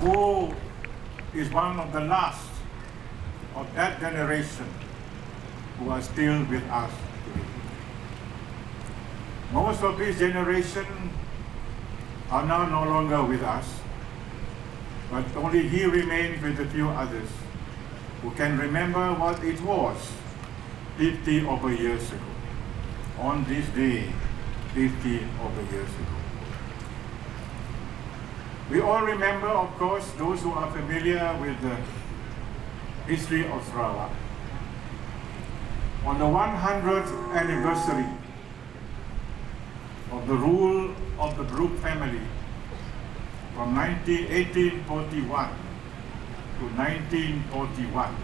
who is one of the last of that generation who are still with us today. Most of this generation are now no longer with us, but only he remains with a few others who can remember what it was 50 over years ago. On this day, 50 over years ago. We all remember, of course, those who are familiar with the history of Sarawak. On the 100th anniversary of the rule of the Brooke family from 1841 to 1941,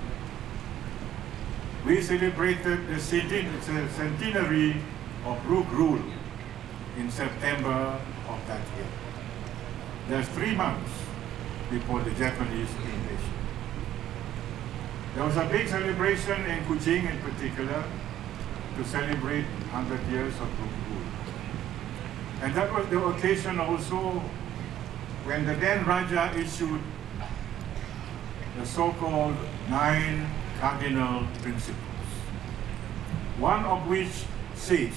we celebrated the centenary of Brooke rule in September of that year. There's 3 months before the Japanese invasion. There was a big celebration in Kuching in particular to celebrate 100 years of Brooke rule. And that was the occasion also when the then Raja issued the so-called 9 cardinal principles, one of which says,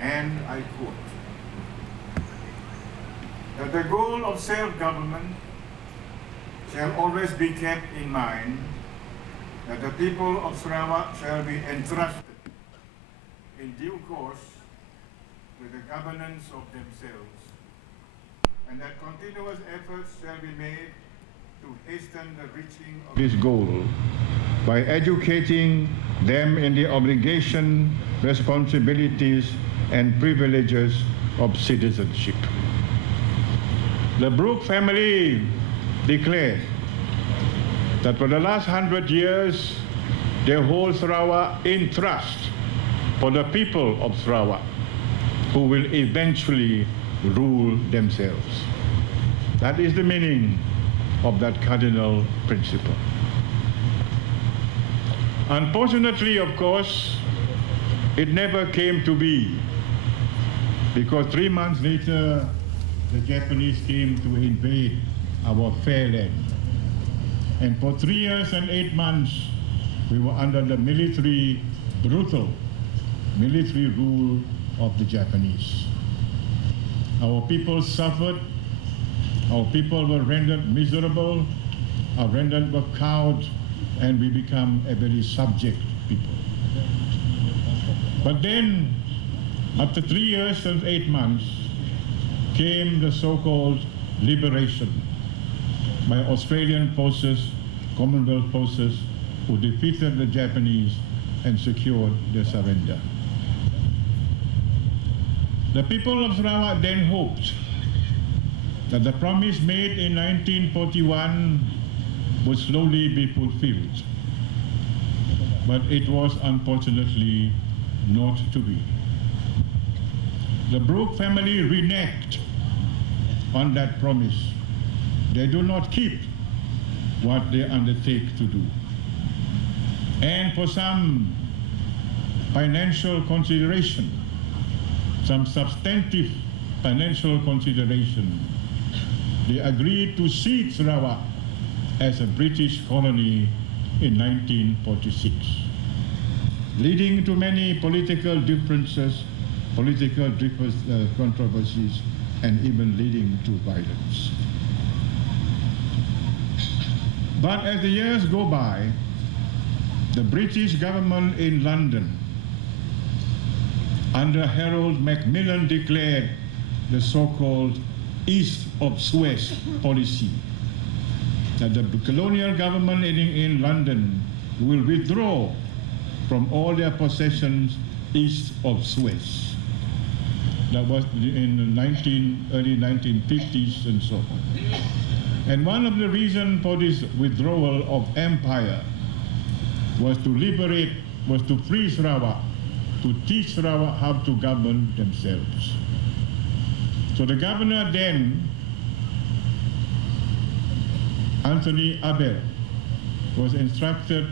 and I quote, that the goal of self-government shall always be kept in mind, that the people of Sarawak shall be entrusted in due course with the governance of themselves, and that continuous efforts shall be made to hasten the reaching of this goal by educating them in the obligation, responsibilities, and privileges of citizenship. The Brooke family declared that for the last 100 years, they hold Sarawak in trust for the people of Sarawak, who will eventually rule themselves. That is the meaning of that cardinal principle. Unfortunately, of course, it never came to be, because 3 months later, the Japanese came to invade our fair land. And for 3 years and 8 months, we were under the brutal military rule of the Japanese. Our people suffered, our people were rendered miserable, our rendered were cowed, and we become a very subject people. But then, after 3 years and 8 months, came the so-called liberation by Australian forces, Commonwealth forces, who defeated the Japanese and secured their surrender. The people of Sarawak then hoped that the promise made in 1941 would slowly be fulfilled. But it was unfortunately not to be. The Brooke family reneged on that promise. They do not keep what they undertake to do. And for some financial consideration, some substantive financial consideration, they agreed to cede Sarawak as a British colony in 1946, leading to many political differences, political controversies, and even leading to violence. But as the years go by, the British government in London, under Harold Macmillan, declared the so-called East of Suez policy, that the colonial government in London will withdraw from all their possessions east of Suez. That was in the early 1950s and so on. And one of the reasons for this withdrawal of empire was to free Sarawak, to teach Sarawak how to govern themselves. So the governor then, Anthony Abel, was instructed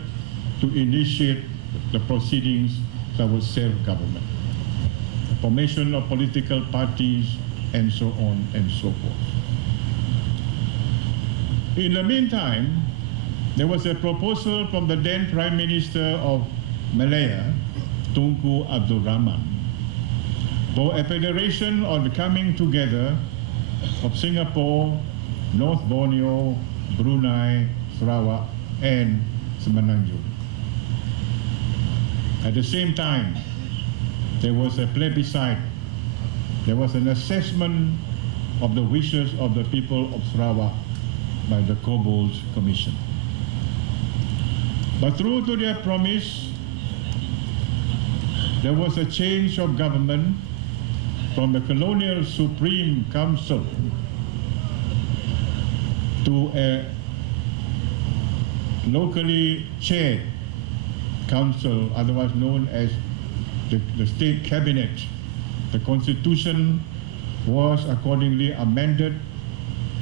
to initiate the proceedings towards self-government, the formation of political parties, and so on and so forth. In the meantime, there was a proposal from the then Prime Minister of Malaya, Tunku Abdul Rahman, for a federation or the coming together of Singapore, North Borneo, Brunei, Sarawak, and Semenanjung. At the same time, there was a plebiscite. There was an assessment of the wishes of the people of Sarawak by the Kobol's Commission. But true to their promise, there was a change of government from the Colonial Supreme Council to a locally chaired council, otherwise known as the State Cabinet. The Constitution was accordingly amended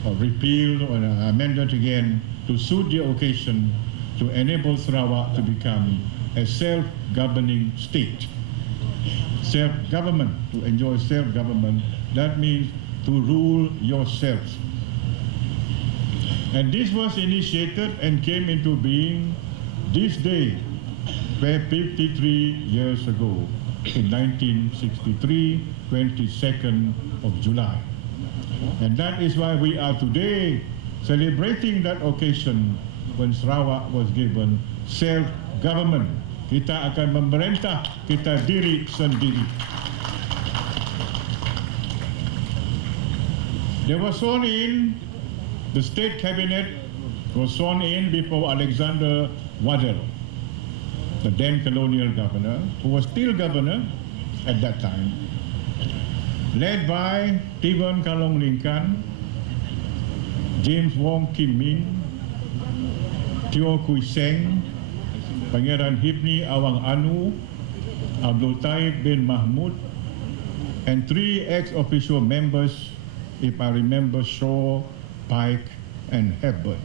or repealed or amended again to suit the occasion to enable Sarawak to become a self-governing state. Self-government, to enjoy self-government, that means to rule yourself. And this was initiated and came into being this day, 53 years ago, in 1963, 22nd of July. And that is why we are today celebrating that occasion when Sarawak was given self-government. Kita akan memerintah kita diri sendiri. They were sworn in, the state cabinet was sworn in before Alexander Waddell, the then colonial governor, who was still governor at that time, led by Stephen Kalong Lincoln, James Wong Kim Min, Teo Kuching, Pangeran Hipni Awang Anu, Abdul Taib bin Mahmud, and 3 ex-officio members, if I remember, Shaw, Pike, and Hepburn.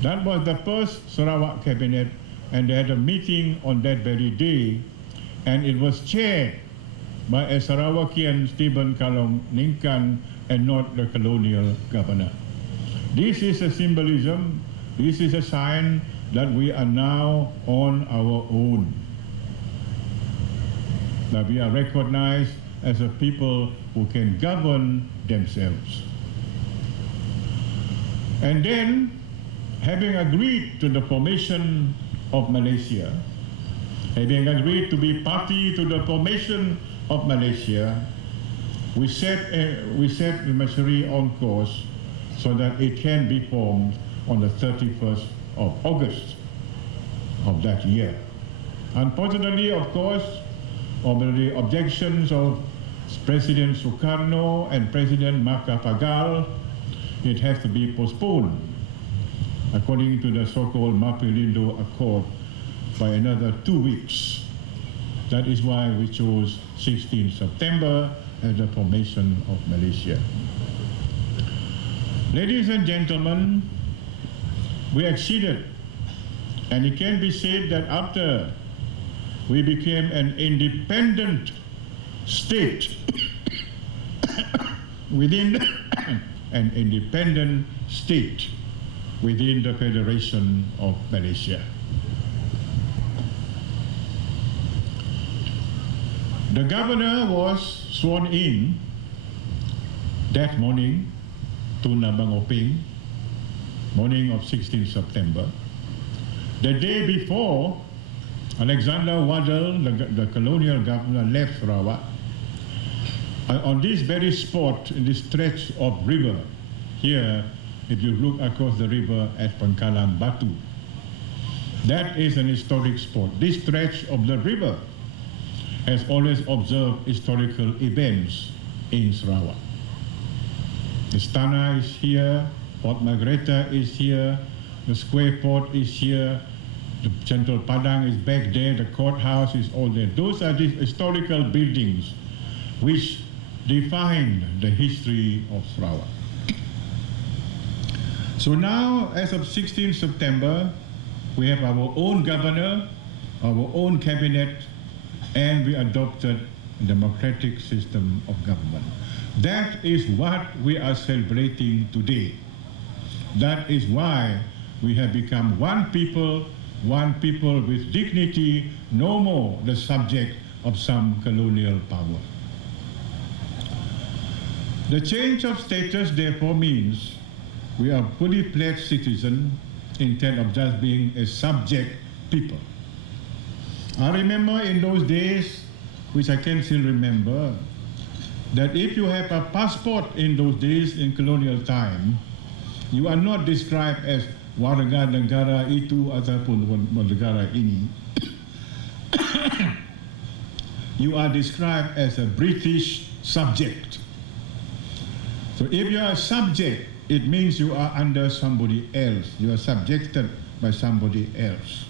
That was the first Sarawak cabinet, and they had a meeting on that very day, and it was chaired by a Sarawakian, Stephen Kalong Lincoln, and not the colonial governor. This is a symbolism, this is a sign that we are now on our own, that we are recognized as a people who can govern themselves. And then, having agreed to the formation of Malaysia, having agreed to be party to the formation of Malaysia, we set the machinery on course so that it can be formed on the 31st of August of that year. Unfortunately, of course, over the objections of President Sukarno and President Macapagal, it has to be postponed according to the so-called Mapilindo Accord by another 2 weeks. That is why we chose 16 September as the formation of Malaysia. Ladies and gentlemen, we exceeded, and it can be said that after we became an independent state within an independent state within the Federation of Malaysia. The governor was sworn in that morning, Tun Abang Oping, morning of 16 September. The day before, Alexander Waddell, the colonial governor, left Sarawak. On this very spot, in this stretch of river, here, if you look across the river at Pangkalan Batu, that is an historic spot. This stretch of the river has always observed historical events in Sarawak. The Istana is here, Port Margrethe is here, the Square Port is here, the Central Padang is back there, the courthouse is all there. Those are the historical buildings which define the history of Sarawak. So now, as of 16 September, we have our own governor, our own cabinet, and we adopted a democratic system of government. That is what we are celebrating today. That is why we have become one people with dignity, no more the subject of some colonial power. The change of status therefore means we are fully pledged citizens instead of just being a subject people. I remember in those days, which I can still remember, that if you have a passport in those days in colonial time, you are not described as warga negara itu ataupun negara ini. You are described as a British subject. So if you are a subject, it means you are under somebody else. You are subjected by somebody else.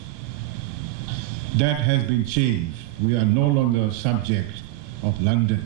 That has been changed. We are no longer subjects of London.